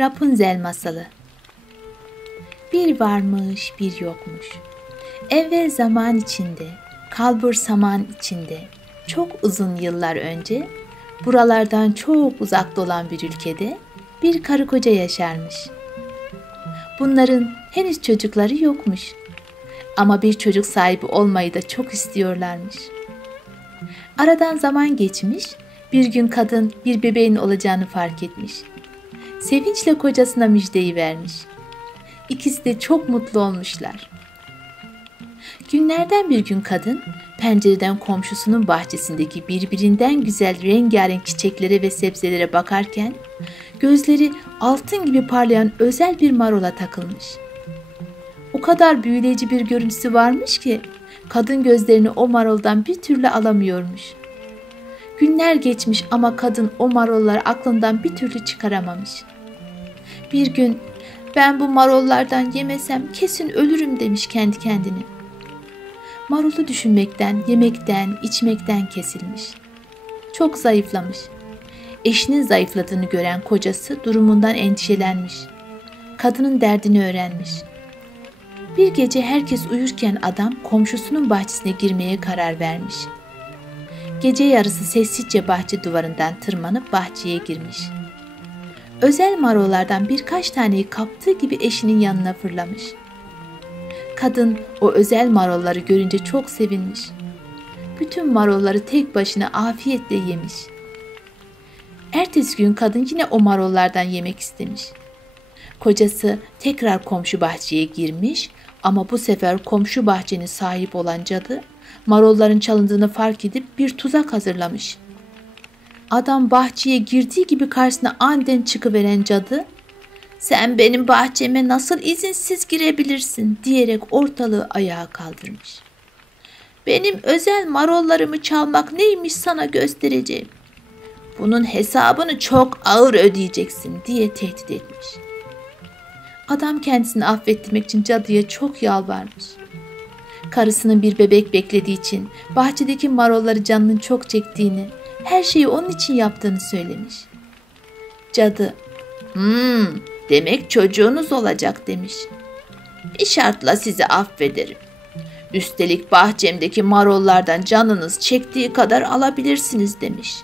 Rapunzel masalı. Bir varmış, bir yokmuş. Evvel zaman içinde, kalbur saman içinde, çok uzun yıllar önce, buralardan çok uzakta olan bir ülkede bir karı koca yaşarmış. Bunların henüz çocukları yokmuş. Ama bir çocuk sahibi olmayı da çok istiyorlarmış. Aradan zaman geçmiş, bir gün kadın bir bebeğin olacağını fark etmiş. Sevinçle kocasına müjdeyi vermiş. İkisi de çok mutlu olmuşlar. Günlerden bir gün kadın pencereden komşusunun bahçesindeki birbirinden güzel rengarenk çiçeklere ve sebzelere bakarken gözleri altın gibi parlayan özel bir marola takılmış. O kadar büyüleyici bir görüntüsü varmış ki kadın gözlerini o maroldan bir türlü alamıyormuş. Günler geçmiş ama kadın o marolları aklından bir türlü çıkaramamış. Bir gün ben bu marollardan yemesem kesin ölürüm demiş kendi kendine. Marulu düşünmekten, yemekten, içmekten kesilmiş. Çok zayıflamış. Eşinin zayıfladığını gören kocası durumundan endişelenmiş. Kadının derdini öğrenmiş. Bir gece herkes uyurken adam komşusunun bahçesine girmeye karar vermiş. Gece yarısı sessizce bahçe duvarından tırmanıp bahçeye girmiş. Özel marollardan birkaç taneyi kaptığı gibi eşinin yanına fırlamış. Kadın o özel marolları görünce çok sevinmiş. Bütün marolları tek başına afiyetle yemiş. Ertesi gün kadın yine o marollardan yemek istemiş. Kocası tekrar komşu bahçeye girmiş ama bu sefer komşu bahçenin sahip olan cadı marolların çalındığını fark edip bir tuzak hazırlamış. Adam bahçeye girdiği gibi karşısına aniden çıkıveren cadı, "Sen benim bahçeme nasıl izinsiz girebilirsin?" diyerek ortalığı ayağa kaldırmış. "Benim özel marollarımı çalmak neymiş sana göstereceğim. Bunun hesabını çok ağır ödeyeceksin" diye tehdit etmiş. Adam kendisini affettirmek için cadıya çok yalvarmış. Karısının bir bebek beklediği için bahçedeki marolları canının çok çektiğini, her şeyi onun için yaptığını söylemiş. Cadı, "Demek çocuğunuz olacak" demiş. "Bir şartla sizi affederim. Üstelik bahçemdeki marollardan canınız çektiği kadar alabilirsiniz" demiş.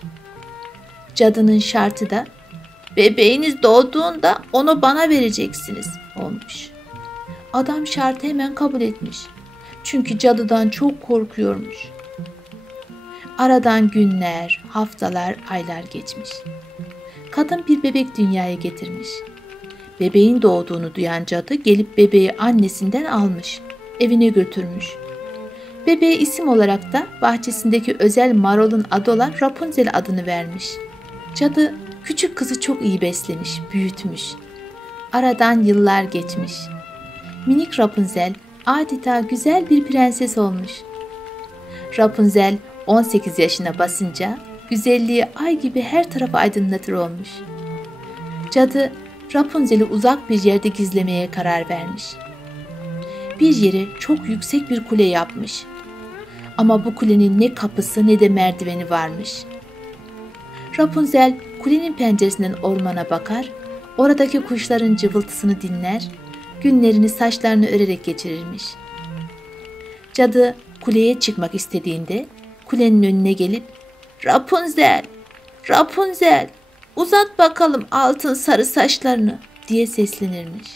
Cadının şartı da "Bebeğiniz doğduğunda onu bana vereceksiniz" olmuş. Adam şartı hemen kabul etmiş. Çünkü cadıdan çok korkuyormuş. Aradan günler, haftalar, aylar geçmiş. Kadın bir bebek dünyaya getirmiş. Bebeğin doğduğunu duyan cadı gelip bebeği annesinden almış, evine götürmüş. Bebeğe isim olarak da bahçesindeki özel marolun adı olan Rapunzel adını vermiş. Cadı küçük kızı çok iyi beslemiş, büyütmüş. Aradan yıllar geçmiş. Minik Rapunzel adeta güzel bir prenses olmuş. Rapunzel 18 yaşına basınca güzelliği ay gibi her tarafı aydınlatır olmuş. Cadı Rapunzel'i uzak bir yerde gizlemeye karar vermiş. Bir yere çok yüksek bir kule yapmış. Ama bu kulenin ne kapısı ne de merdiveni varmış. Rapunzel kulenin penceresinden ormana bakar, oradaki kuşların cıvıltısını dinler, günlerini saçlarını örerek geçirirmiş. Cadı kuleye çıkmak istediğinde kulenin önüne gelip "Rapunzel, Rapunzel, uzat bakalım altın sarı saçlarını" diye seslenirmiş.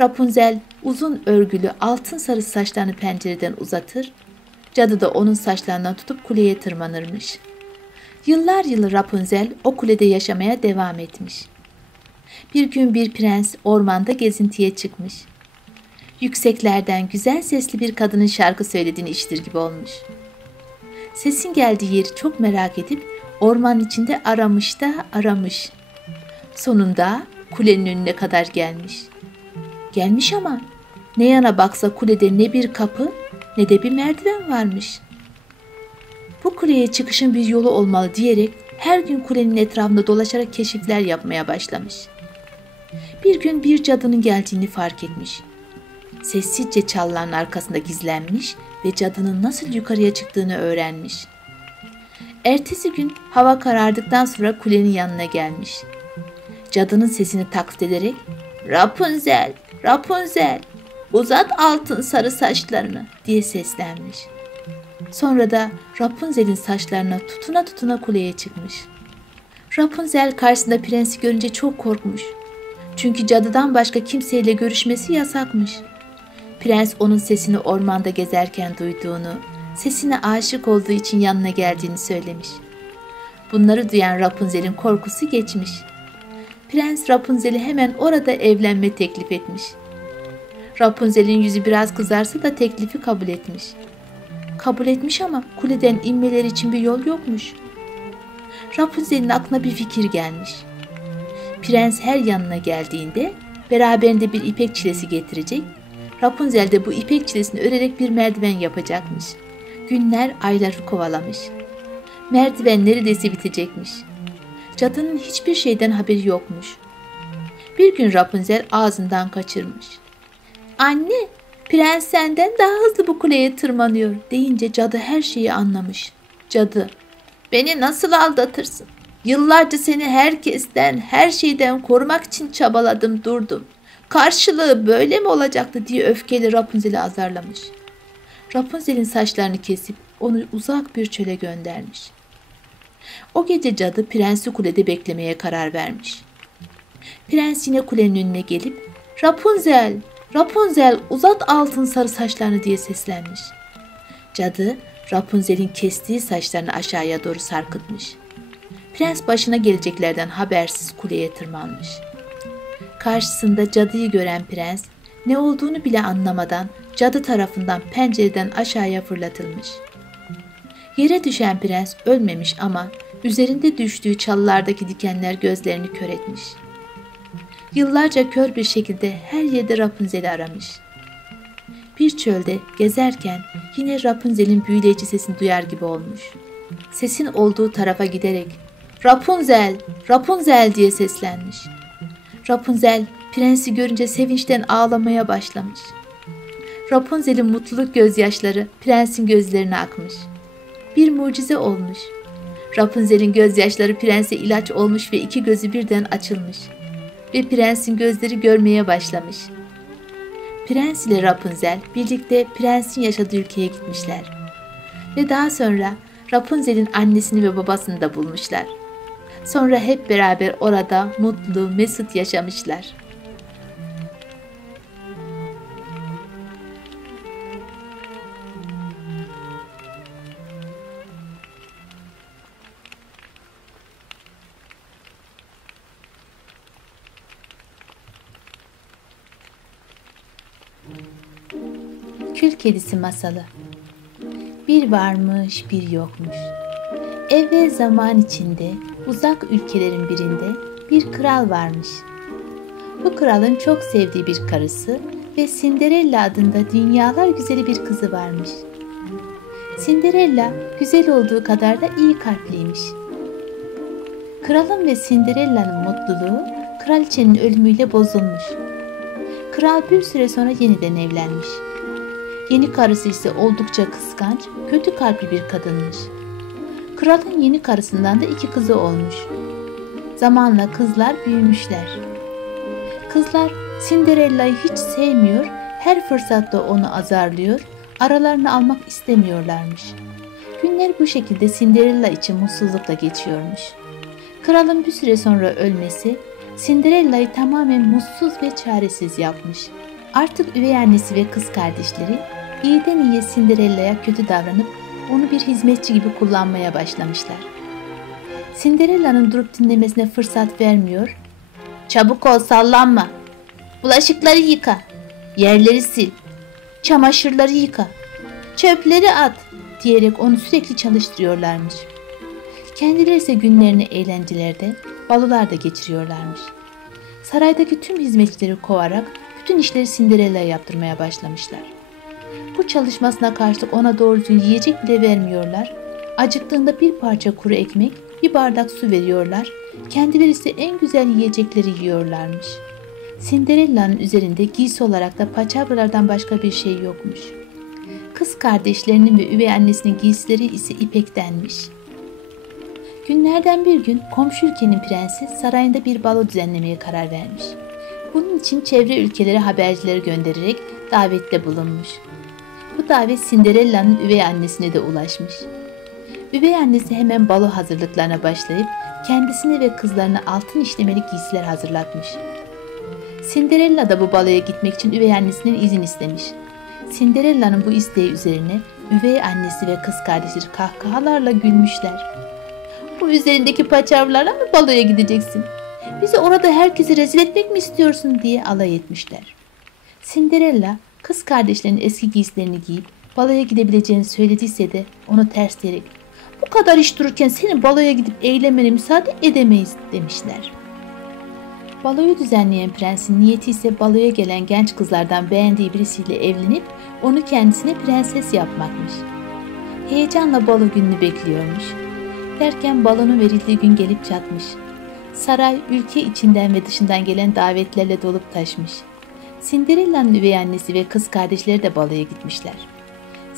Rapunzel uzun örgülü altın sarı saçlarını pencereden uzatır, cadı da onun saçlarından tutup kuleye tırmanırmış. Yıllar yılı Rapunzel o kulede yaşamaya devam etmiş. Bir gün bir prens ormanda gezintiye çıkmış. Yükseklerden güzel sesli bir kadının şarkı söylediğini işitir gibi olmuş. Sesin geldiği yeri çok merak edip ormanın içinde aramış da aramış. Sonunda kulenin önüne kadar gelmiş. Gelmiş ama ne yana baksa kulede ne bir kapı ne de bir merdiven varmış. Bu kuleye çıkışın bir yolu olmalı diyerek her gün kulenin etrafında dolaşarak keşifler yapmaya başlamış. Bir gün bir cadının geldiğini fark etmiş. Sessizce çalıların arkasında gizlenmiş ve cadının nasıl yukarıya çıktığını öğrenmiş. Ertesi gün hava karardıktan sonra kulenin yanına gelmiş. Cadının sesini taklit ederek "Rapunzel, Rapunzel, uzat altın sarı saçlarını" diye seslenmiş. Sonra da Rapunzel'in saçlarına tutuna tutuna kuleye çıkmış. Rapunzel karşısında prensi görünce çok korkmuş. Çünkü cadıdan başka kimseyle görüşmesi yasakmış. Prens onun sesini ormanda gezerken duyduğunu, sesine aşık olduğu için yanına geldiğini söylemiş. Bunları duyan Rapunzel'in korkusu geçmiş. Prens Rapunzel'i hemen orada evlenme teklif etmiş. Rapunzel'in yüzü biraz kızarsa da teklifi kabul etmiş. Kabul etmiş ama kuleden inmeleri için bir yol yokmuş. Rapunzel'in aklına bir fikir gelmiş. Prens her yanına geldiğinde beraberinde bir ipek çilesi getirecek, Rapunzel de bu ipek çilesini örerek bir merdiven yapacakmış. Günler ayları kovalamış. Merdiven neredeyse bitecekmiş. Cadının hiçbir şeyden haberi yokmuş. Bir gün Rapunzel ağzından kaçırmış. "Anne, prens senden daha hızlı bu kuleye tırmanıyor" deyince cadı her şeyi anlamış. Cadı, "Beni nasıl aldatırsın? Yıllarca seni herkesten, her şeyden korumak için çabaladım durdum. Karşılığı böyle mi olacaktı?" diye öfkeli Rapunzel'i azarlamış. Rapunzel'in saçlarını kesip onu uzak bir çöle göndermiş. O gece cadı prensi kulede beklemeye karar vermiş. Prens yine kulenin önüne gelip "Rapunzel, Rapunzel, uzat altın sarı saçlarını" diye seslenmiş. Cadı Rapunzel'in kestiği saçlarını aşağıya doğru sarkıtmış. Prens başına geleceklerden habersiz kuleye tırmanmış. Karşısında cadıyı gören prens ne olduğunu bile anlamadan cadı tarafından pencereden aşağıya fırlatılmış. Yere düşen prens ölmemiş ama üzerinde düştüğü çalılardaki dikenler gözlerini kör etmiş. Yıllarca kör bir şekilde her yerde Rapunzel'i aramış. Bir çölde gezerken yine Rapunzel'in büyüleyici sesini duyar gibi olmuş. Sesin olduğu tarafa giderek "Rapunzel, Rapunzel" diye seslenmiş. Rapunzel prensi görünce sevinçten ağlamaya başlamış. Rapunzel'in mutluluk gözyaşları prensin gözlerine akmış. Bir mucize olmuş. Rapunzel'in gözyaşları prense ilaç olmuş ve iki gözü birden açılmış. Ve prensin gözleri görmeye başlamış. Prens ile Rapunzel birlikte prensin yaşadığı ülkeye gitmişler. Ve daha sonra Rapunzel'in annesini ve babasını da bulmuşlar. Sonra hep beraber orada mutlu, mesut yaşamışlar. Kül Kedisi Masalı. Bir varmış, bir yokmuş. Evvel zaman içinde, uzak ülkelerin birinde bir kral varmış. Bu kralın çok sevdiği bir karısı ve Cinderella adında dünyalar güzeli bir kızı varmış. Cinderella güzel olduğu kadar da iyi kalpliymiş. Kralın ve Cinderella'nın mutluluğu kraliçenin ölümüyle bozulmuş. Kral bir süre sonra yeniden evlenmiş. Yeni karısı ise oldukça kıskanç, kötü kalpli bir kadınmış. Kralın yeni karısından da 2 kızı olmuş. Zamanla kızlar büyümüşler. Kızlar Cinderella'yı hiç sevmiyor, her fırsatta onu azarlıyor, aralarını almak istemiyorlarmış. Günler bu şekilde Cinderella için mutsuzlukla geçiyormuş. Kralın bir süre sonra ölmesi Cinderella'yı tamamen mutsuz ve çaresiz yapmış. Artık üvey annesi ve kız kardeşleri iyiden iyiye Cinderella'ya kötü davranıp onu bir hizmetçi gibi kullanmaya başlamışlar. Cinderella'nın durup dinlemesine fırsat vermiyor. "Çabuk ol, sallanma. Bulaşıkları yıka. Yerleri sil. Çamaşırları yıka. Çöpleri at" diyerek onu sürekli çalıştırıyorlarmış. Kendileri ise günlerini eğlencelerde, balolarda geçiriyorlarmış. Saraydaki tüm hizmetçileri kovarak bütün işleri Cinderella'ya yaptırmaya başlamışlar. Bu çalışmasına karşılık ona doğru düzgün yiyecek bile vermiyorlar. Acıktığında bir parça kuru ekmek, bir bardak su veriyorlar. Kendileri ise en güzel yiyecekleri yiyorlarmış. Cinderella'nın üzerinde giysi olarak da paçavralardan başka bir şey yokmuş. Kız kardeşlerinin ve üvey annesinin giysileri ise ipektenmiş. Günlerden bir gün komşu ülkenin prensi sarayında bir balo düzenlemeye karar vermiş. Bunun için çevre ülkelere habercileri göndererek davette bulunmuş. Bu davet Cinderella'nın üvey annesine de ulaşmış. Üvey annesi hemen balo hazırlıklarına başlayıp kendisine ve kızlarına altın işlemeli giysiler hazırlatmış. Cinderella da bu baloya gitmek için üvey annesinden izin istemiş. Cinderella'nın bu isteği üzerine üvey annesi ve kız kardeşleri kahkahalarla gülmüşler. "Bu üzerindeki paçavralarla mı baloya gideceksin? Bizi orada herkese rezil etmek mi istiyorsun?" diye alay etmişler. Cinderella kız kardeşlerinin eski giysilerini giyip baloya gidebileceğini söylediyse de onu tersleyerek "Bu kadar iş dururken senin baloya gidip eğlenmene müsaade edemeyiz" demişler. Baloyu düzenleyen prensin niyeti ise baloya gelen genç kızlardan beğendiği birisiyle evlenip onu kendisine prenses yapmakmış. Heyecanla balo gününü bekliyormuş. Derken balonun verildiği gün gelip çatmış. Saray ülke içinden ve dışından gelen davetlerle dolup taşmış. Cinderella'nın üvey annesi ve kız kardeşleri de baloya gitmişler.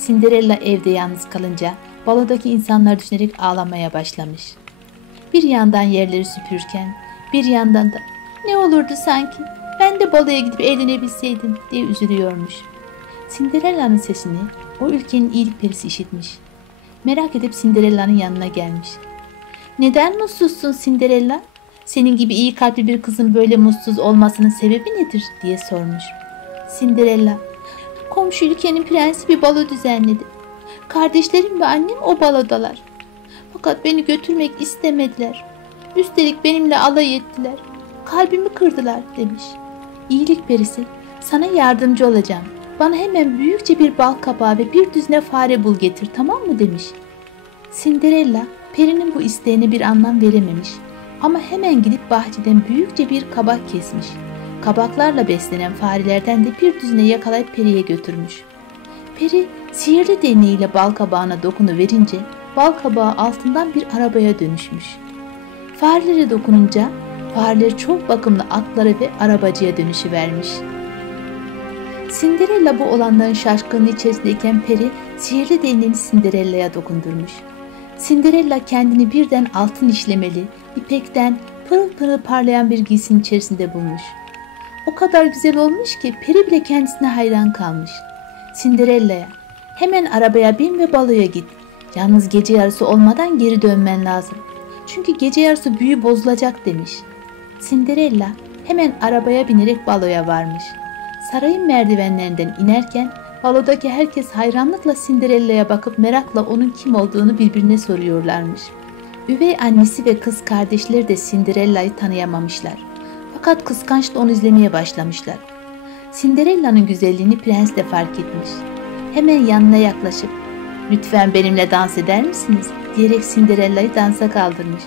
Cinderella evde yalnız kalınca balodaki insanlar düşünerek ağlamaya başlamış. Bir yandan yerleri süpürürken bir yandan da "Ne olurdu sanki, ben de baloya gidip eğlenebilseydim" diye üzülüyormuş. Cinderella'nın sesini o ülkenin iyilik perisi işitmiş. Merak edip Cinderella'nın yanına gelmiş. "Neden mutsuzsun Cinderella? Senin gibi iyi kalpli bir kızın böyle mutsuz olmasının sebebi nedir?" diye sormuş. Cinderella, "Komşu ülkenin prensi bir balo düzenledi. Kardeşlerim ve annem o balodalar. Fakat beni götürmek istemediler. Üstelik benimle alay ettiler. Kalbimi kırdılar" demiş. İyilik perisi, "Sana yardımcı olacağım. Bana hemen büyükçe bir bal kabağı ve bir düzine fare bul getir, tamam mı?" demiş. Cinderella perinin bu isteğine bir anlam verememiş ama hemen gidip bahçeden büyükçe bir kabak kesmiş. Kabaklarla beslenen farelerden de bir düzine yakalayıp periye götürmüş. Peri sihirli değneğiyle bal kabağına dokunuverince bal kabağı altından bir arabaya dönüşmüş. Farelere dokununca fareler çok bakımlı atlara ve arabacıya dönüşüvermiş. Cinderella bu olanların şaşkınlığı içerisindeyken peri sihirli değneğini Cinderella'ya dokundurmuş. Cinderella kendini birden altın işlemeli, ipekten pırıl pırıl parlayan bir giysinin içerisinde bulmuş. O kadar güzel olmuş ki peri bile kendisine hayran kalmış. Cinderella'ya "Hemen arabaya bin ve baloya git. Yalnız gece yarısı olmadan geri dönmen lazım. Çünkü gece yarısı büyü bozulacak" demiş. Cinderella hemen arabaya binerek baloya varmış. Sarayın merdivenlerinden inerken balodaki herkes hayranlıkla Cinderella'ya bakıp merakla onun kim olduğunu birbirine soruyorlarmış. Üvey annesi ve kız kardeşleri de Cinderella'yı tanıyamamışlar. Fakat kıskançla onu izlemeye başlamışlar. Cinderella'nın güzelliğini prens de fark etmiş. Hemen yanına yaklaşıp "Lütfen benimle dans eder misiniz?" diyerek Cinderella'yı dansa kaldırmış.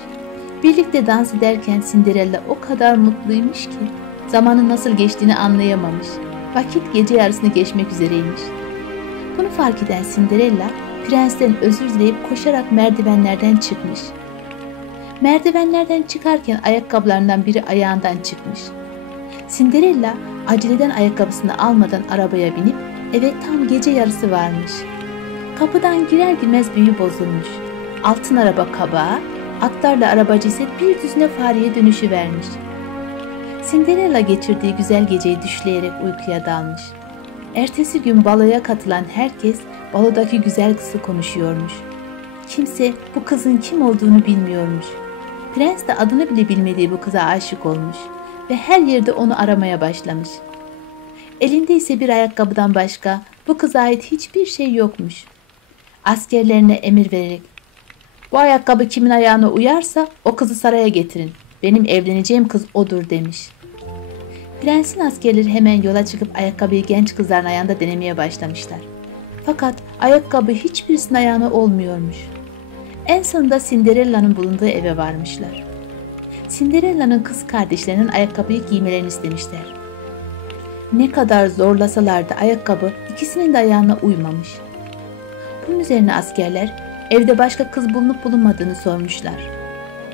Birlikte dans ederken Cinderella o kadar mutluymuş ki zamanın nasıl geçtiğini anlayamamış. Vakit gece yarısını geçmek üzereymiş. Bunu fark eden Cinderella prensten özür dileyip koşarak merdivenlerden çıkmış. Merdivenlerden çıkarken ayakkabılarından biri ayağından çıkmış. Cinderella aceleden ayakkabısını almadan arabaya binip eve tam gece yarısı varmış. Kapıdan girer girmez büyü bozulmuş. Altın araba kabağa, atlarla arabacı ise bir düzine fareye dönüşüvermiş. Cinderella geçirdiği güzel geceyi düşleyerek uykuya dalmış. Ertesi gün baloya katılan herkes balodaki güzel kızı konuşuyormuş. Kimse bu kızın kim olduğunu bilmiyormuş. Prens de adını bile bilmediği bu kıza aşık olmuş ve her yerde onu aramaya başlamış. Elinde ise bir ayakkabıdan başka bu kıza ait hiçbir şey yokmuş. Askerlerine emir vererek "Bu ayakkabı kimin ayağına uyarsa o kızı saraya getirin. Benim evleneceğim kız odur" demiş. Prensin askerleri hemen yola çıkıp ayakkabıyı genç kızların ayağında denemeye başlamışlar. Fakat ayakkabı hiçbirisinin ayağına olmuyormuş. En sonunda Cinderella'nın bulunduğu eve varmışlar. Cinderella'nın kız kardeşlerinin ayakkabıyı giymelerini istemişler. Ne kadar zorlasalar da ayakkabı ikisinin de ayağına uymamış. Bunun üzerine askerler evde başka kız bulunup bulunmadığını sormuşlar.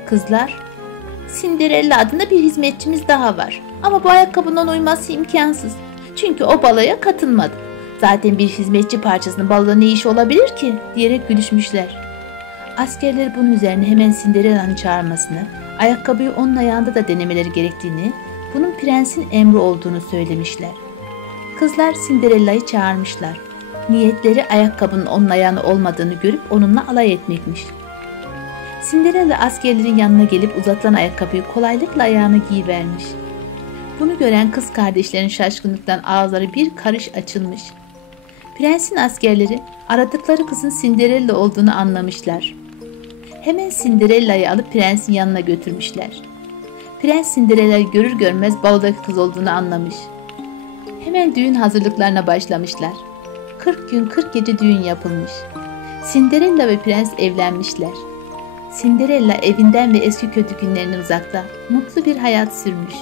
Kızlar, "Cinderella adında bir hizmetçimiz daha var ama bu ayakkabının uyması imkansız. Çünkü o baloya katılmadı. Zaten bir hizmetçi parçasının baloda ne işi olabilir ki?" diyerek gülüşmüşler. Askerler bunun üzerine hemen Cinderella'nın çağırmasını, ayakkabıyı onun ayağında da denemeleri gerektiğini, bunun prensin emri olduğunu söylemişler. Kızlar Cinderella'yı çağırmışlar. Niyetleri ayakkabının onun ayağına olmadığını görüp onunla alay etmekmiş. Cinderella askerlerin yanına gelip uzatılan ayakkabıyı kolaylıkla ayağına giyivermiş. Bunu gören kız kardeşlerin şaşkınlıktan ağızları bir karış açılmış. Prensin askerleri aradıkları kızın Cinderella olduğunu anlamışlar. Hemen Cinderella'yı alıp prensin yanına götürmüşler. Prens Cinderella'yı görür görmez baldaki kız olduğunu anlamış. Hemen düğün hazırlıklarına başlamışlar. 40 gün 40 gece düğün yapılmış. Cinderella ve prens evlenmişler. Cinderella evinden ve eski kötü günlerinden uzakta mutlu bir hayat sürmüş.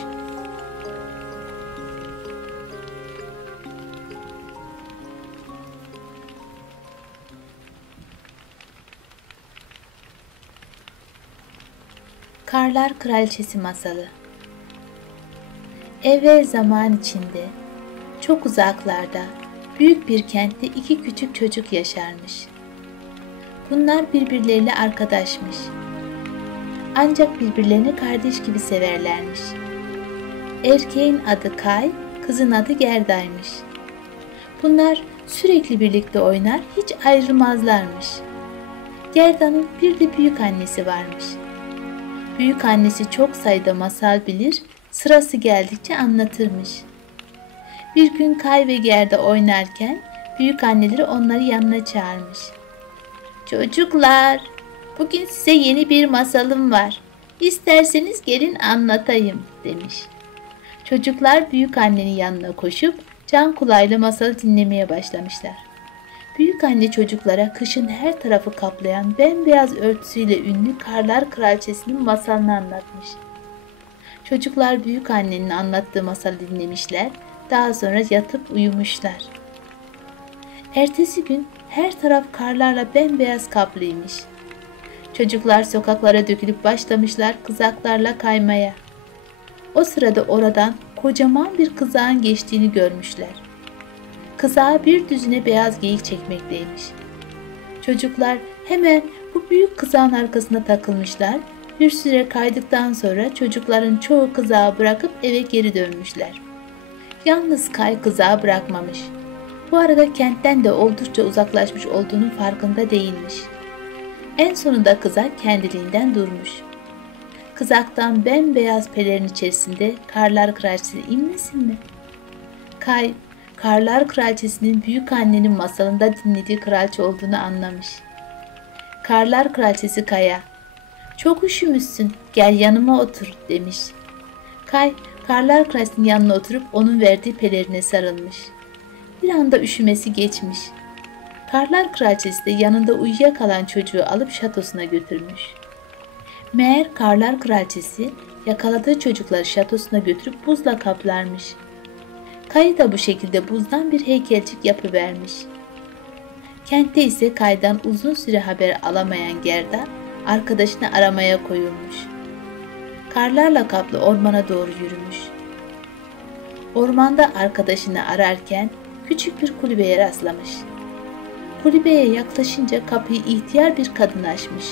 Karlar Kraliçesi Masalı. Evvel zaman içinde, çok uzaklarda, büyük bir kentte iki küçük çocuk yaşarmış. Bunlar birbirleriyle arkadaşmış. Ancak birbirlerini kardeş gibi severlermiş. Erkeğin adı Kay, kızın adı Gerda'ymış. Bunlar sürekli birlikte oynar, hiç ayrılmazlarmış. Gerda'nın bir de büyük annesi varmış. Büyük annesi çok sayıda masal bilir, sırası geldikçe anlatırmış. Bir gün Kay ve Gerda oynarken büyük anneleri onları yanına çağırmış. "Çocuklar, bugün size yeni bir masalım var. İsterseniz gelin anlatayım," demiş. Çocuklar büyük annenin yanına koşup can kulağıyla masalı dinlemeye başlamışlar. Büyük anne çocuklara kışın her tarafı kaplayan bembeyaz örtüsüyle ünlü Karlar Kraliçesi'nin masalını anlatmış. Çocuklar büyük annenin anlattığı masalı dinlemişler, daha sonra yatıp uyumuşlar. Ertesi gün her taraf karlarla bembeyaz kaplıymış. Çocuklar sokaklara dökülüp başlamışlar kızaklarla kaymaya. O sırada oradan kocaman bir kızağın geçtiğini görmüşler. Kızağa bir düzine beyaz geyik çekmekteymiş. Çocuklar hemen bu büyük kızağın arkasına takılmışlar. Bir süre kaydıktan sonra çocukların çoğu kızağı bırakıp eve geri dönmüşler. Yalnız Kay kızağı bırakmamış. Bu arada kentten de oldukça uzaklaşmış olduğunun farkında değilmiş. En sonunda kızak kendiliğinden durmuş. Kızaktan bembeyaz pelerin içerisinde Karlar Kraliçesi inmesin mi? Kay, Karlar Kraliçesi'nin büyük annenin masalında dinlediği kraliçe olduğunu anlamış. Karlar Kraliçesi Kay'a, "Çok üşümüşsün, gel yanıma otur," demiş. Kay, Karlar Kraliçesi'nin yanına oturup onun verdiği pelerine sarılmış. Bir anda üşümesi geçmiş. Karlar Kraliçesi de yanında uyuyakalan çocuğu alıp şatosuna götürmüş. Meğer Karlar Kraliçesi yakaladığı çocukları şatosuna götürüp buzla kaplarmış. Kay'ı da bu şekilde buzdan bir heykelcik yapıvermiş. Kentte ise Kay'dan uzun süre haber alamayan Gerda arkadaşını aramaya koyulmuş. Karlarla kaplı ormana doğru yürümüş. Ormanda arkadaşını ararken küçük bir kulübeye rastlamış. Kulübeye yaklaşınca kapıyı ihtiyar bir kadın açmış.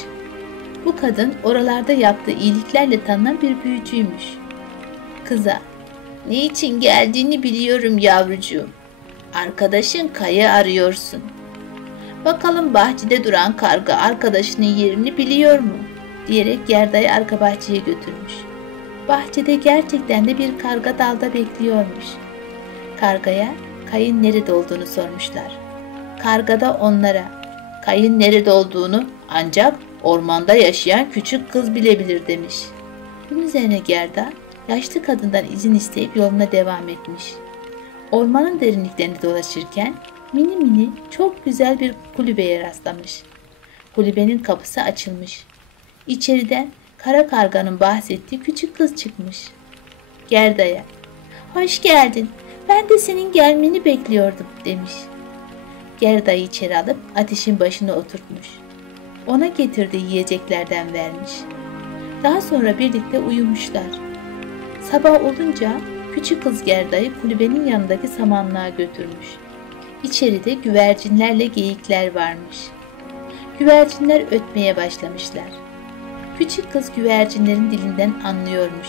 Bu kadın oralarda yaptığı iyiliklerle tanınan bir büyücüymüş. Kıza, "Niçin geldiğini biliyorum yavrucuğum. Arkadaşın Kay'ı arıyorsun. Bakalım bahçede duran karga arkadaşının yerini biliyor mu?" diyerek Gerda'yı arka bahçeye götürmüş. Bahçede gerçekten de bir karga dalda bekliyormuş. Kargaya Kay'ın nerede olduğunu sormuşlar. Karga da onlara, "Kay'ın nerede olduğunu ancak ormanda yaşayan küçük kız bilebilir," demiş. Bunun üzerine Gerda yaşlı kadından izin isteyip yoluna devam etmiş. Ormanın derinliklerinde dolaşırken mini mini çok güzel bir kulübeye rastlamış. Kulübenin kapısı açılmış. İçeriden kara karganın bahsettiği küçük kız çıkmış. Gerda'ya, "Hoş geldin, ben de senin gelmeni bekliyordum," demiş. Gerda'yı içeri alıp ateşin başına oturtmuş. Ona getirdiği yiyeceklerden vermiş. Daha sonra birlikte uyumuşlar. Sabah olunca küçük kız Gerda'yı kulübenin yanındaki samanlığa götürmüş. İçeride güvercinlerle geyikler varmış. Güvercinler ötmeye başlamışlar. Küçük kız güvercinlerin dilinden anlıyormuş.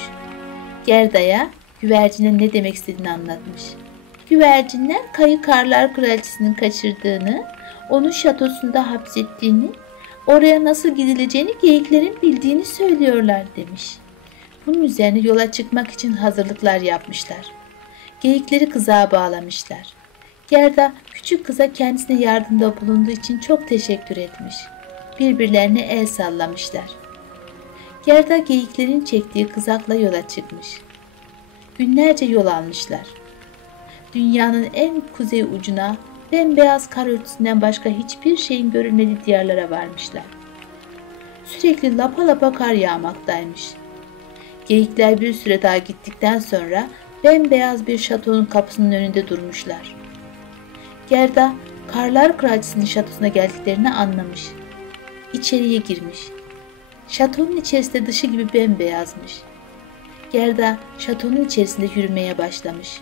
Gerda'ya güvercinin ne demek istediğini anlatmış. Güvercinler Kayı Karlar Kraliçesi'nin kaçırdığını, onun şatosunda hapsettiğini, oraya nasıl gidileceğini geyiklerin bildiğini söylüyorlar demiş. Bunun üzerine yola çıkmak için hazırlıklar yapmışlar. Geyikleri kızağa bağlamışlar. Gerda küçük kıza kendisine yardımda bulunduğu için çok teşekkür etmiş. Birbirlerine el sallamışlar. Gerda geyiklerin çektiği kızakla yola çıkmış. Günlerce yol almışlar. Dünyanın en kuzey ucuna bembeyaz kar örtüsünden başka hiçbir şeyin görülmediği diyarlara varmışlar. Sürekli lapa lapa kar yağmaktaymış. Geyikler bir süre daha gittikten sonra bembeyaz bir şatonun kapısının önünde durmuşlar. Gerda Karlar Kraliçesi'nin şatosuna geldiklerini anlamış. İçeriye girmiş. Şatonun içerisi de dışı gibi bembeyazmış. Gerda şatonun içerisinde yürümeye başlamış.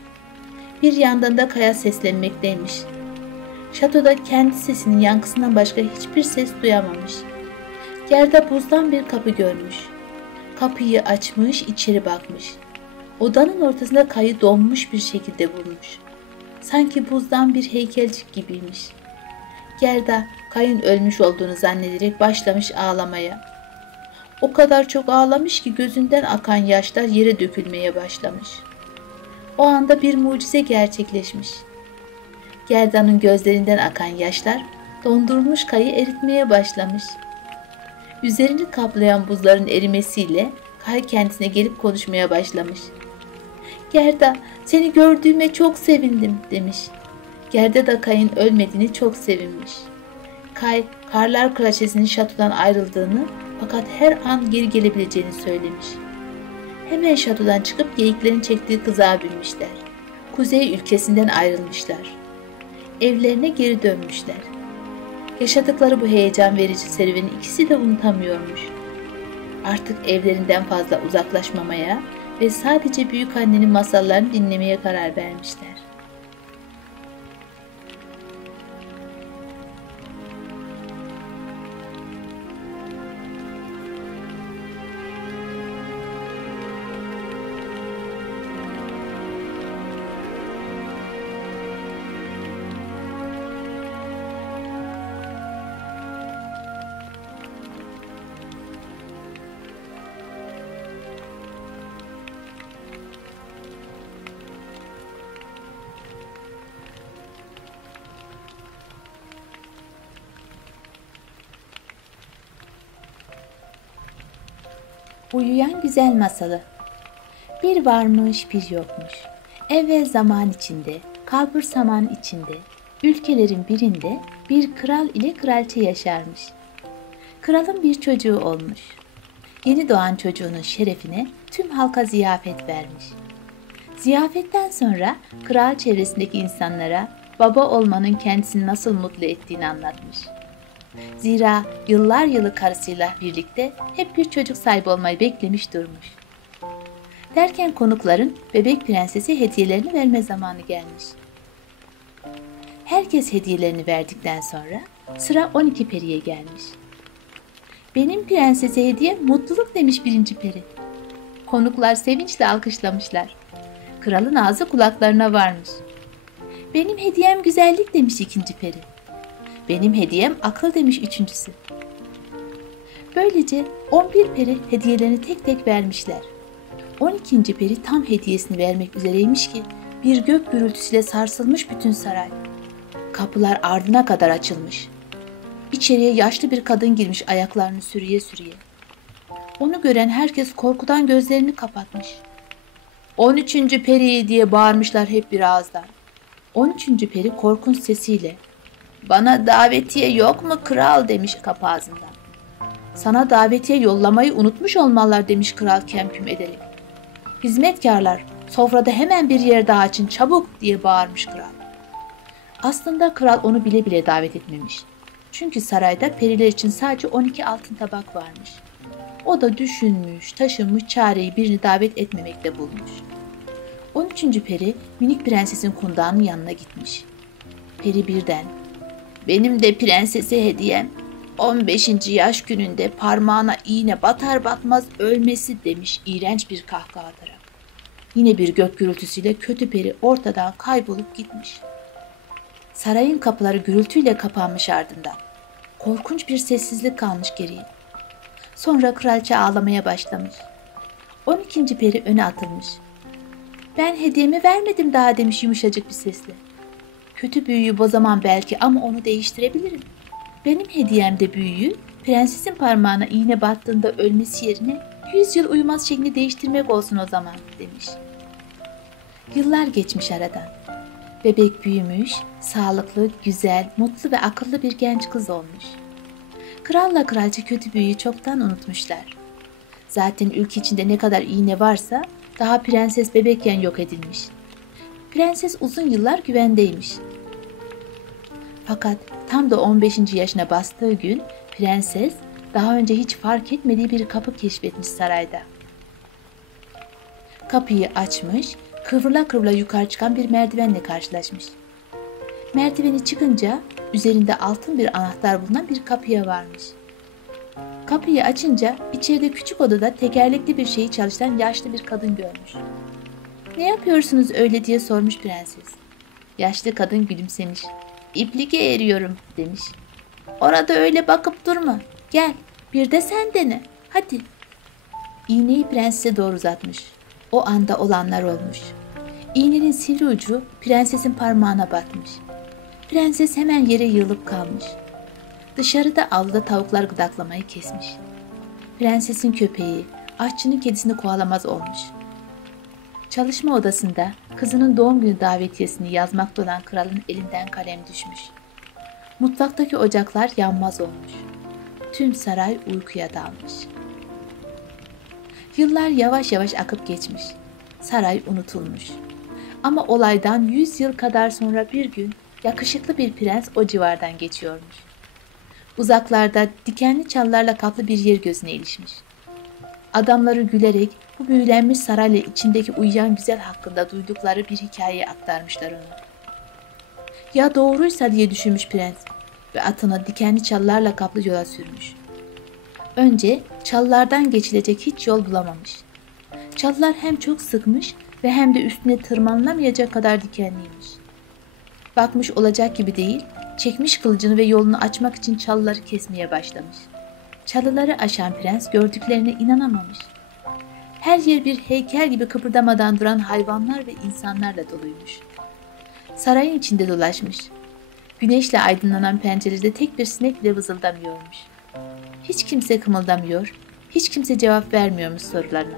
Bir yandan da Kaya seslenmekteymiş. Şatoda kendi sesinin yankısından başka hiçbir ses duyamamış. Gerda buzdan bir kapı görmüş. Kapıyı açmış, içeri bakmış. Odanın ortasında Kayı donmuş bir şekilde bulmuş. Sanki buzdan bir heykelcik gibiymiş. Gerda Kay'ın ölmüş olduğunu zannederek başlamış ağlamaya. O kadar çok ağlamış ki gözünden akan yaşlar yere dökülmeye başlamış. O anda bir mucize gerçekleşmiş. Gerda'nın gözlerinden akan yaşlar dondurulmuş Kay'ı eritmeye başlamış. Üzerini kaplayan buzların erimesiyle Kay kendisine gelip konuşmaya başlamış. Gerda, seni gördüğüme çok sevindim demiş. Gerda da Kay'ın ölmediğini çok sevinmiş. Kay, Karlar Kraliçesi'nin şatodan ayrıldığını fakat her an geri gelebileceğini söylemiş. Hemen şatodan çıkıp geyiklerin çektiği kızağa binmişler. Kuzey ülkesinden ayrılmışlar. Evlerine geri dönmüşler. Yaşadıkları bu heyecan verici serüveni ikisi de unutamıyormuş. Artık evlerinden fazla uzaklaşmamaya ve sadece büyükannenin masallarını dinlemeye karar vermişler. Uyuyan Güzel Masalı. Bir varmış bir yokmuş. Evvel zaman içinde, kalbur zaman içinde, ülkelerin birinde bir kral ile kraliçe yaşarmış. Kralın bir çocuğu olmuş. Yeni doğan çocuğunun şerefine tüm halka ziyafet vermiş. Ziyafetten sonra kral çevresindeki insanlara baba olmanın kendisini nasıl mutlu ettiğini anlatmış. Zira yıllar yılı karısıyla birlikte hep bir çocuk sahibi olmayı beklemiş durmuş. Derken konukların bebek prensesi hediyelerini verme zamanı gelmiş. Herkes hediyelerini verdikten sonra sıra 12 periye gelmiş. Benim prensese hediye mutluluk demiş birinci peri. Konuklar sevinçle alkışlamışlar. Kralın ağzı kulaklarına varmış. Benim hediyem güzellik demiş ikinci peri. Benim hediyem akıl demiş üçüncüsü. Böylece 11 peri hediyelerini tek tek vermişler. 12. peri tam hediyesini vermek üzereymiş ki bir gök gürültüsüyle sarsılmış bütün saray. Kapılar ardına kadar açılmış. İçeriye yaşlı bir kadın girmiş ayaklarını sürüye sürüye. Onu gören herkes korkudan gözlerini kapatmış. 13. peri diye bağırmışlar hep bir ağızdan. 13. peri korkunç sesiyle "Bana davetiye yok mu kral?" demiş kapı ağzından. "Sana davetiye yollamayı unutmuş olmalılar" demiş kral kemküm ederek. "Hizmetkarlar, sofrada hemen bir yer daha açın çabuk" diye bağırmış kral. Aslında kral onu bile bile davet etmemiş. Çünkü sarayda periler için sadece 12 altın tabak varmış. O da düşünmüş, taşınmış çareyi birini davet etmemekle bulmuş. 13. peri minik prensesin kundağının yanına gitmiş. Peri birden "Benim de prensese hediyem, 15. yaş gününde parmağına iğne batar batmaz ölmesi demiş iğrenç bir kahkaha atarak. Yine bir gök gürültüsüyle kötü peri ortadan kaybolup gitmiş. Sarayın kapıları gürültüyle kapanmış ardından. Korkunç bir sessizlik kalmış geriye. Sonra kraliçe ağlamaya başlamış. 12. peri öne atılmış. Ben hediyemi vermedim daha demiş yumuşacık bir sesle. Kötü büyüyü bozamam belki ama onu değiştirebilirim. Benim hediyemde büyüyü prensesin parmağına iğne battığında ölmesi yerine 100 yıl uyumaz şeklini değiştirmek olsun o zaman demiş. Yıllar geçmiş aradan. Bebek büyümüş, sağlıklı, güzel, mutlu ve akıllı bir genç kız olmuş. Kralla kraliçe kötü büyüyü çoktan unutmuşlar. Zaten ülke içinde ne kadar iğne varsa daha prenses bebekken yok edilmiş. Prenses uzun yıllar güvendeymiş. Fakat tam da 15. yaşına bastığı gün prenses daha önce hiç fark etmediği bir kapı keşfetmiş sarayda. Kapıyı açmış, kıvrıla kıvrıla yukarı çıkan bir merdivenle karşılaşmış. Merdiveni çıkınca üzerinde altın bir anahtar bulunan bir kapıya varmış. Kapıyı açınca içeride küçük odada tekerlekli bir şeyi çalıştıran yaşlı bir kadın görmüş. Ne yapıyorsunuz öyle diye sormuş prenses. Yaşlı kadın gülümsemiş. İplik eğriyorum demiş. Orada öyle bakıp durma. Gel bir de sen dene. Hadi. İğneyi prensese doğru uzatmış. O anda olanlar olmuş. İğnenin sivri ucu prensesin parmağına batmış. Prenses hemen yere yığılıp kalmış. Dışarıda avluda tavuklar gıdaklamayı kesmiş. Prensesin köpeği, aşçının kedisini kovalamaz olmuş. Çalışma odasında kızının doğum günü davetiyesini yazmakta olan kralın elinden kalem düşmüş. Mutfaktaki ocaklar yanmaz olmuş. Tüm saray uykuya dalmış. Yıllar yavaş yavaş akıp geçmiş. Saray unutulmuş. Ama olaydan 100 yıl kadar sonra bir gün yakışıklı bir prens o civardan geçiyormuş. Uzaklarda dikenli çalılarla kaplı bir yer gözüne ilişmiş. Adamları gülerek bu büyülenmiş sarayla içindeki uyuyan güzel hakkında duydukları bir hikayeyi aktarmışlar ona. Ya doğruysa diye düşünmüş prens ve atını dikenli çalılarla kaplı yola sürmüş. Önce çalılardan geçilecek hiç yol bulamamış. Çalılar hem çok sıkmış ve hem de üstüne tırmanılamayacak kadar dikenliymiş. Bakmış olacak gibi değil, çekmiş kılıcını ve yolunu açmak için çalıları kesmeye başlamış. Çalıları aşan prens gördüklerine inanamamış. Her yer bir heykel gibi kıpırdamadan duran hayvanlar ve insanlarla doluymuş. Sarayın içinde dolaşmış. Güneşle aydınlanan pencerede tek bir sinek bile vızıldamıyormuş. Hiç kimse kımıldamıyor, hiç kimse cevap vermiyormuş sorularına.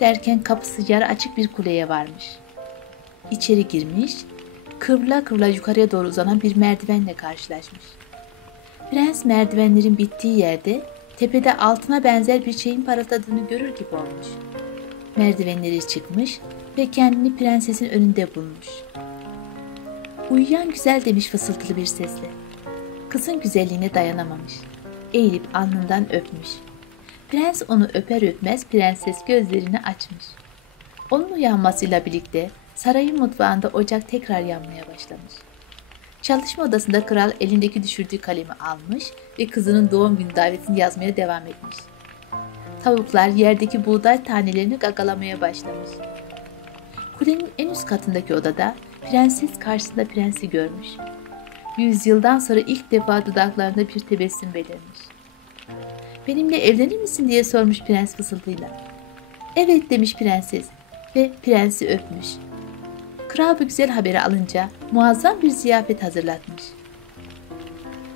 Derken kapısı yarı açık bir kuleye varmış. İçeri girmiş, kıvrıla kıvrıla yukarıya doğru uzanan bir merdivenle karşılaşmış. Prens merdivenlerin bittiği yerde tepede altına benzer bir şeyin parıldadığını görür gibi olmuş. Merdivenleri çıkmış ve kendini prensesin önünde bulmuş. Uyuyan güzel demiş fısıltılı bir sesle. Kızın güzelliğine dayanamamış. Eğilip alnından öpmüş. Prens onu öper öpmez prenses gözlerini açmış. Onun uyanmasıyla birlikte sarayın mutfağında ocak tekrar yanmaya başlamış. Çalışma odasında kral elindeki düşürdüğü kalemi almış ve kızının doğum günü davetini yazmaya devam etmiş. Tavuklar yerdeki buğday tanelerini gagalamaya başlamış. Kulenin en üst katındaki odada prenses karşısında prensi görmüş. 100 yıldan sonra ilk defa dudaklarında bir tebessüm belirmiş. Benimle evlenir misin diye sormuş prens fısıltıyla. Evet demiş prenses ve prensi öpmüş. Kral bu güzel haberi alınca muazzam bir ziyafet hazırlatmış.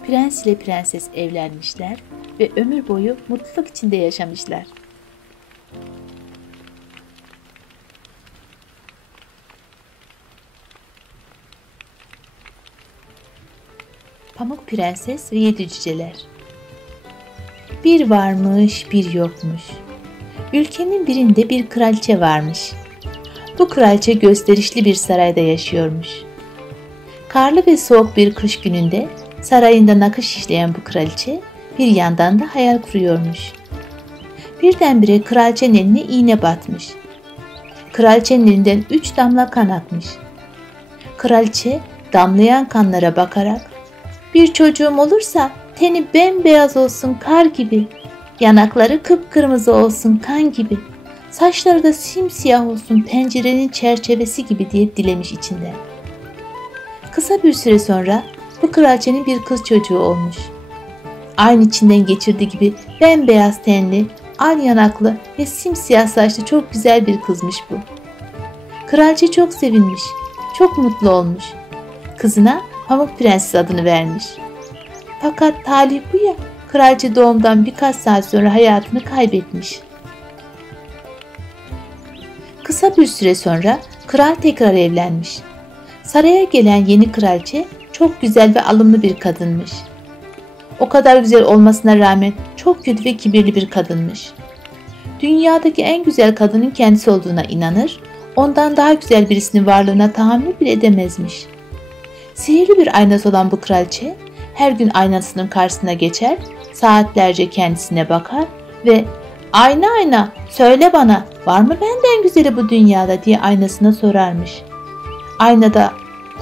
Prens ile prenses evlenmişler ve ömür boyu mutluluk içinde yaşamışlar. Pamuk Prenses ve Yedi Cüceler. Bir varmış, bir yokmuş. Ülkenin birinde bir kraliçe varmış. Bu kraliçe gösterişli bir sarayda yaşıyormuş. Karlı ve soğuk bir kış gününde sarayında nakış işleyen bu kraliçe bir yandan da hayal kuruyormuş. Birdenbire kraliçenin eline iğne batmış. Kraliçenin elinden 3 damla kan akmış. Kraliçe damlayan kanlara bakarak "Bir çocuğum olursa Teni bembeyaz olsun kar gibi, yanakları kıpkırmızı olsun kan gibi, saçları da simsiyah olsun pencerenin çerçevesi gibi diye dilemiş içinden. Kısa bir süre sonra bu kraliçenin bir kız çocuğu olmuş. Aynı içinden geçirdiği gibi bembeyaz tenli, al yanaklı ve simsiyah saçlı çok güzel bir kızmış bu. Kraliçe çok sevinmiş, çok mutlu olmuş. Kızına Pamuk Prenses adını vermiş. Fakat talih bu ya, kraliçe doğumdan birkaç saat sonra hayatını kaybetmiş. Kısa bir süre sonra kral tekrar evlenmiş. Saraya gelen yeni kraliçe çok güzel ve alımlı bir kadınmış. O kadar güzel olmasına rağmen çok kötü ve kibirli bir kadınmış. Dünyadaki en güzel kadının kendisi olduğuna inanır, ondan daha güzel birisinin varlığına tahammül bile edemezmiş. Sihirli bir aynası olan bu kraliçe her gün aynasının karşısına geçer, saatlerce kendisine bakar ve "Ayna ayna, söyle bana, var mı benden güzeli bu dünyada?" diye aynasına sorarmış. Ayna da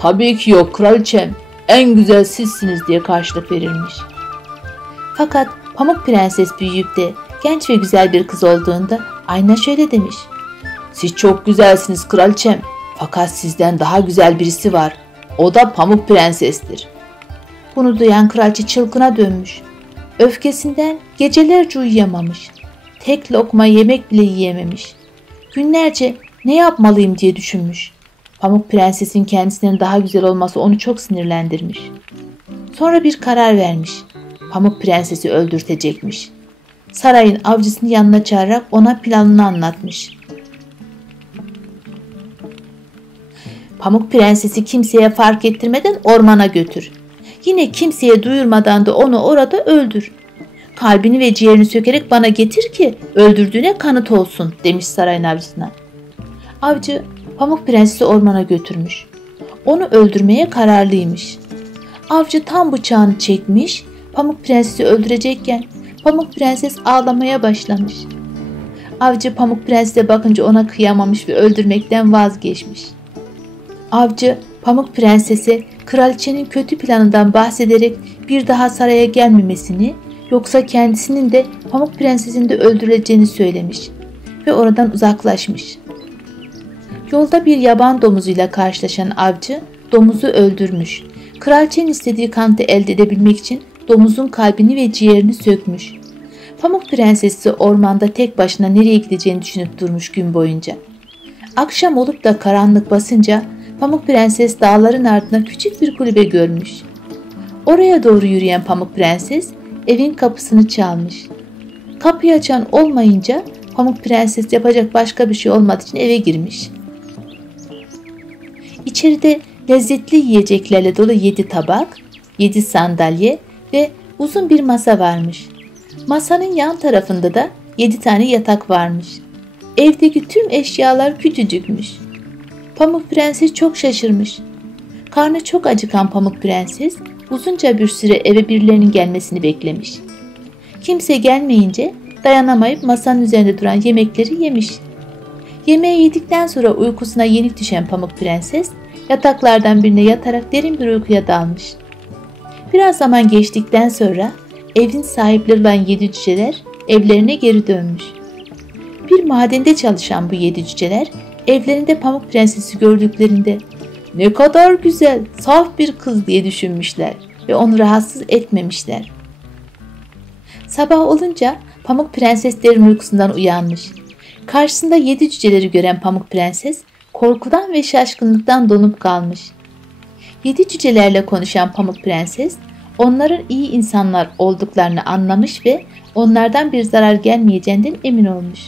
"Tabii ki yok kraliçem, en güzel sizsiniz" diye karşılık verirmiş. Fakat Pamuk Prenses büyüyüp de genç ve güzel bir kız olduğunda ayna şöyle demiş: "Siz çok güzelsiniz kraliçem, fakat sizden daha güzel birisi var. O da Pamuk Prenses'tir." Bunu duyan kraliçe çılgına dönmüş. Öfkesinden gecelerce uyuyamamış. Tek lokma yemek bile yiyememiş. Günlerce ne yapmalıyım diye düşünmüş. Pamuk Prenses'in kendisinden daha güzel olması onu çok sinirlendirmiş. Sonra bir karar vermiş. Pamuk Prenses'i öldürtecekmiş. Sarayın avcısını yanına çağırarak ona planını anlatmış. "Pamuk Prenses'i kimseye fark ettirmeden ormana götür. Yine kimseye duyurmadan da onu orada öldür. Kalbini ve ciğerini sökerek bana getir ki öldürdüğüne kanıt olsun" demiş sarayın avcısına. Avcı Pamuk Prenses'i ormana götürmüş. Onu öldürmeye kararlıymış. Avcı tam bıçağını çekmiş, Pamuk Prenses'i öldürecekken Pamuk Prenses ağlamaya başlamış. Avcı Pamuk Prenses'e bakınca ona kıyamamış ve öldürmekten vazgeçmiş. Avcı Pamuk Prenses'e kraliçenin kötü planından bahsederek bir daha saraya gelmemesini, yoksa kendisinin de Pamuk Prenses'in de öldürüleceğini söylemiş ve oradan uzaklaşmış. Yolda bir yaban domuzuyla karşılaşan avcı domuzu öldürmüş. Kraliçenin istediği kanıtı elde edebilmek için domuzun kalbini ve ciğerini sökmüş. Pamuk Prenses ise ormanda tek başına nereye gideceğini düşünüp durmuş gün boyunca. Akşam olup da karanlık basınca Pamuk Prenses dağların ardına küçük bir kulübe görmüş. Oraya doğru yürüyen Pamuk Prenses evin kapısını çalmış. Kapıyı açan olmayınca Pamuk Prenses yapacak başka bir şey olmadığı için eve girmiş. İçeride lezzetli yiyeceklerle dolu 7 tabak, 7 sandalye ve uzun bir masa varmış. Masanın yan tarafında da 7 tane yatak varmış. Evdeki tüm eşyalar küçücükmüş. Pamuk Prenses çok şaşırmış. Karnı çok acıkan Pamuk Prenses uzunca bir süre eve birilerinin gelmesini beklemiş. Kimse gelmeyince dayanamayıp masanın üzerinde duran yemekleri yemiş. Yemeği yedikten sonra uykusuna yenik düşen Pamuk Prenses yataklardan birine yatarak derin bir uykuya dalmış. Biraz zaman geçtikten sonra evin sahipleri olan 7 cüceler evlerine geri dönmüş. Bir madende çalışan bu 7 cüceler evlerinde Pamuk Prenses'i gördüklerinde "Ne kadar güzel, saf bir kız" diye düşünmüşler ve onu rahatsız etmemişler. Sabah olunca Pamuk Prenses derin uykusundan uyanmış. Karşısında 7 cüceleri gören Pamuk Prenses korkudan ve şaşkınlıktan donup kalmış. 7 cücelerle konuşan Pamuk Prenses onların iyi insanlar olduklarını anlamış ve onlardan bir zarar gelmeyeceğinden emin olmuş.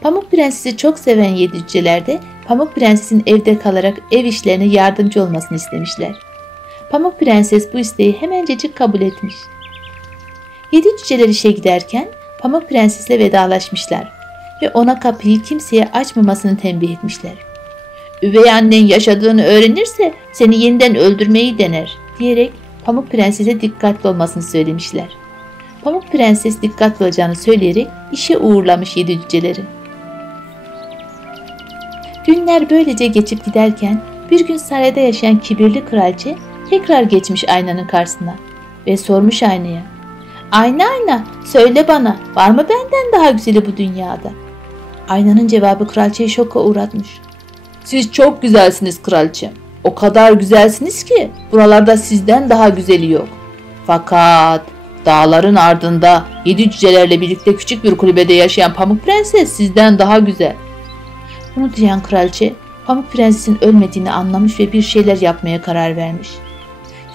Pamuk Prenses'i çok seven 7 cüceler de Pamuk Prenses'in evde kalarak ev işlerine yardımcı olmasını istemişler. Pamuk Prenses bu isteği hemencecik kabul etmiş. 7 cüceler işe giderken Pamuk Prenses'le vedalaşmışlar ve ona kapıyı kimseye açmamasını tembih etmişler. "Üvey annen yaşadığını öğrenirse seni yeniden öldürmeyi dener" diyerek Pamuk Prenses'e dikkatli olmasını söylemişler. Pamuk Prenses dikkatli olacağını söyleyerek işe uğurlamış 7 cüceleri. Günler böylece geçip giderken bir gün sarayda yaşayan kibirli kraliçe tekrar geçmiş aynanın karşısına. ve sormuş aynaya. Ayna ayna, söyle bana, var mı benden daha güzeli bu dünyada? Aynanın cevabı kraliçeyi şoka uğratmış. Siz çok güzelsiniz kraliçem. O kadar güzelsiniz ki buralarda sizden daha güzeli yok. Fakat dağların ardında 7 cücelerle birlikte küçük bir kulübede yaşayan Pamuk Prenses sizden daha güzel. Bunu duyan kraliçe Pamuk Prenses'in ölmediğini anlamış ve bir şeyler yapmaya karar vermiş.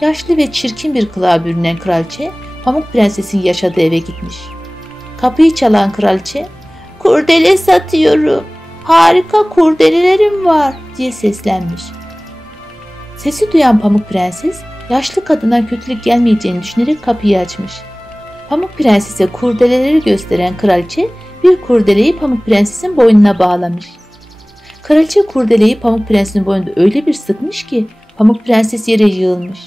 Yaşlı ve çirkin bir kılığa bürünen kraliçe Pamuk Prenses'in yaşadığı eve gitmiş. Kapıyı çalan kraliçe, "Kurdele satıyorum, harika kurdelelerim var," diye seslenmiş. Sesi duyan Pamuk Prenses yaşlı kadından kötülük gelmeyeceğini düşünerek kapıyı açmış. Pamuk Prenses'e kurdeleleri gösteren kraliçe bir kurdeleyi Pamuk Prenses'in boynuna bağlamış. Kraliçe kurdeleyi Pamuk Prenses'in boynunda öyle bir sıkmış ki Pamuk Prenses yere yığılmış.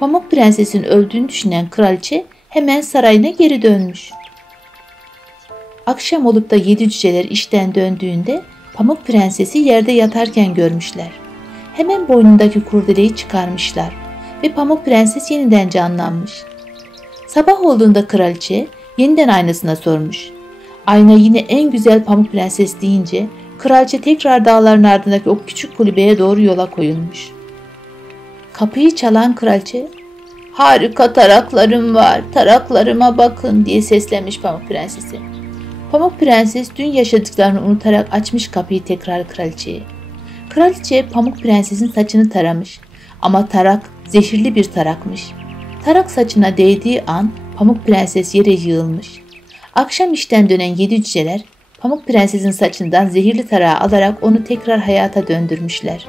Pamuk Prenses'in öldüğünü düşünen kraliçe hemen sarayına geri dönmüş. Akşam olup da 7 cüceler işten döndüğünde Pamuk Prenses'i yerde yatarken görmüşler. Hemen boynundaki kurdeleyi çıkarmışlar ve Pamuk Prenses yeniden canlanmış. Sabah olduğunda kraliçe yeniden aynasına sormuş. Ayna yine en güzel Pamuk Prenses deyince kraliçe tekrar dağların ardındaki o küçük kulübeye doğru yola koyulmuş. Kapıyı çalan kraliçe, "Harika taraklarım var, taraklarıma bakın," diye seslenmiş Pamuk Prenses'e. Pamuk Prenses dün yaşadıklarını unutarak açmış kapıyı tekrar kraliçeye. Kraliçe Pamuk Prenses'in saçını taramış ama tarak zehirli bir tarakmış. Tarak saçına değdiği an Pamuk Prenses yere yığılmış. Akşam işten dönen 7 cüceler Pamuk Prenses'in saçından zehirli tarağı alarak onu tekrar hayata döndürmüşler.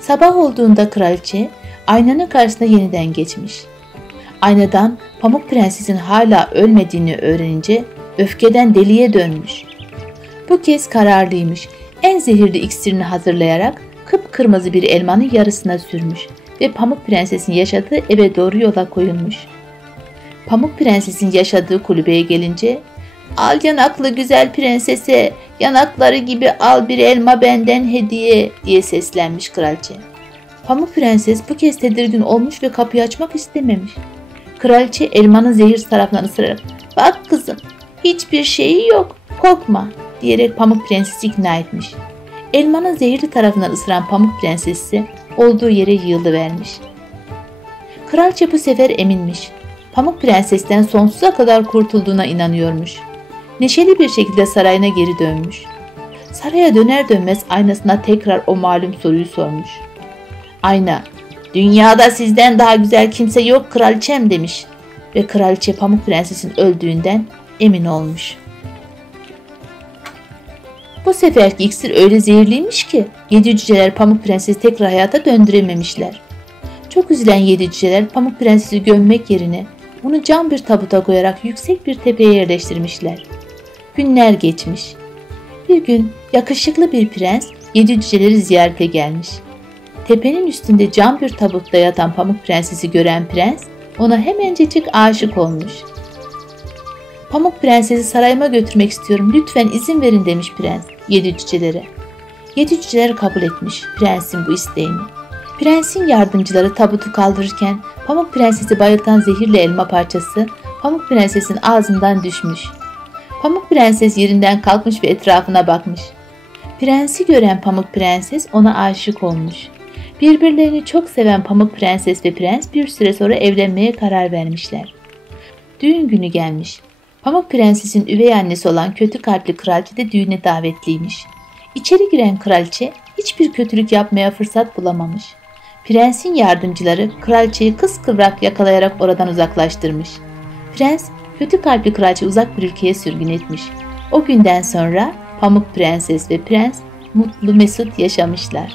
Sabah olduğunda kraliçe aynanın karşısına yeniden geçmiş. Aynadan Pamuk Prenses'in hala ölmediğini öğrenince öfkeden deliye dönmüş. Bu kez kararlıymış. En zehirli iksirini hazırlayarak kıpkırmızı bir elmanın yarısına sürmüş ve Pamuk Prenses'in yaşadığı eve doğru yola koyulmuş. Pamuk Prenses'in yaşadığı kulübeye gelince, "Al yanaklı güzel prensese, yanakları gibi al bir elma benden hediye," diye seslenmiş kraliçe. Pamuk Prenses bu kez tedirgin olmuş ve kapıyı açmak istememiş. Kraliçe elmanın zehir tarafından ısırarak, "Bak kızım, hiçbir şeyi yok, korkma," diyerek Pamuk Prenses'i ikna etmiş. Elmanın zehirli tarafından ısıran Pamuk Prenses ise olduğu yere yığılıvermiş. Kraliçe bu sefer eminmiş. Pamuk Prenses'ten sonsuza kadar kurtulduğuna inanıyormuş. Neşeli bir şekilde sarayına geri dönmüş. Saraya döner dönmez aynasına tekrar o malum soruyu sormuş. Ayna, "Dünyada sizden daha güzel kimse yok kraliçem," demiş ve kraliçe Pamuk Prenses'in öldüğünden emin olmuş. Bu seferki iksir öyle zehirliymiş ki 7 cüceler Pamuk Prenses'i tekrar hayata döndürememişler. Çok üzülen 7 cüceler Pamuk Prenses'i gömmek yerine onu cam bir tabuta koyarak yüksek bir tepeye yerleştirmişler. Günler geçmiş. Bir gün yakışıklı bir prens 7 cüceleri ziyarete gelmiş. Tepenin üstünde cam bir tabutta yatan Pamuk Prenses'i gören prens ona hemencecik aşık olmuş. "Pamuk Prenses'i sarayıma götürmek istiyorum, lütfen izin verin," demiş prens 7 cücelere. 7 cüceler kabul etmiş prensin bu isteğini. Prensin yardımcıları tabutu kaldırırken Pamuk Prenses'i bayıltan zehirli elma parçası Pamuk Prenses'in ağzından düşmüş. Pamuk Prenses yerinden kalkmış ve etrafına bakmış. Prensi gören Pamuk Prenses ona aşık olmuş. Birbirlerini çok seven Pamuk Prenses ve prens bir süre sonra evlenmeye karar vermişler. Düğün günü gelmiş. Pamuk Prenses'in üvey annesi olan kötü kalpli kraliçe de düğüne davetliymiş. İçeri giren kraliçe hiçbir kötülük yapmaya fırsat bulamamış. Prensin yardımcıları kraliçeyi kıskıvrak yakalayarak oradan uzaklaştırmış. Prens kötü kalpli kraliçe uzak bir ülkeye sürgün etmiş. O günden sonra Pamuk Prenses ve prens mutlu mesut yaşamışlar.